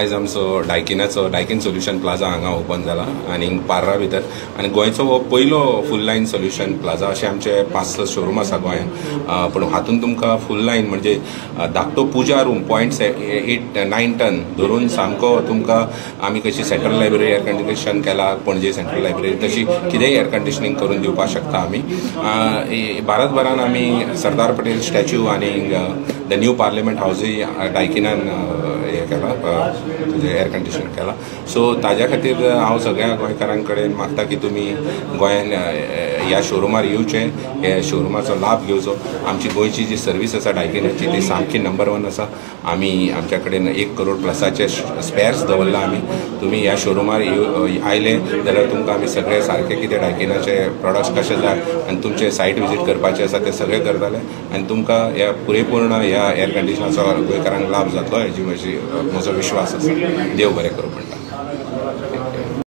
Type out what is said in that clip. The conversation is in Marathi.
आयज आमचो डायकीन सोल्युशन प्लाझा हांगा ओपन जाला आनी पार्रा भितर आनी गोंयचो हो पयलो फूल लायन सोल्युशन प्लाझा अशें आमचे 5 शोरूम आसा गोंयांत पूण हातूंत तुमकां फूल लायन म्हणजे धाकटो पुजा रूम 0.8-9 टन धरून सामको तुमकां आमी कशी सेंट्रल लायब्ररी एअर कंडिशन केला पणजे सेंट्रल लायब्ररी तशी कितेंय एअर कंडिशनिंग करून दिवपाक शकता आमी भारतभरान आमी सरदार पटेल स्टॅच्यू आनी द न्यू पार्लिमेंट हाऊसय डायकिनान हे केला एअर कंडिशन केला सो ताज्या खातीर हांव सगळ्या गोंयकारां कडेन मागता की तुमी गोंयान ह्या शोरूमार येवचें हे शोरूमाचो लाभ घेवचो आमची गोंयची जी सर्वीस आसा डायकिनाची ती सामकी नंबर 1 आसा आमी आमच्या कडेन 1 करोड प्लसाचे स्पेर्स दवरला आमी तुमी ह्या शोरूमार आयले जाल्यार तुमकां आमी सगळे सारके कितें डायकिनाचे प्रोडक्ट्स कशे जाय आनी तुमचे सायट विजीट करपाचे आसा ते सगळे करतले आनी तुमकां ह्या पुरेपूर्ण ह्या एअर कंडिशनाचो गोंयकारांक लाभ जातलो हेजी म्हजो विश्वास आसा देव बरें करूं म्हणटा